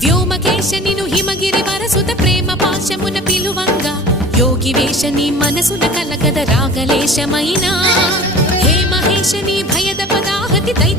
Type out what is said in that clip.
వ్యోమకేశనిను హిమగిరి వరసుత ప్రేమ పాశమున పిలువంగా యోగి వేషని మనసున కలగద రాగలేశమైనా హే మహేశని భయద పదాహతి దైత్య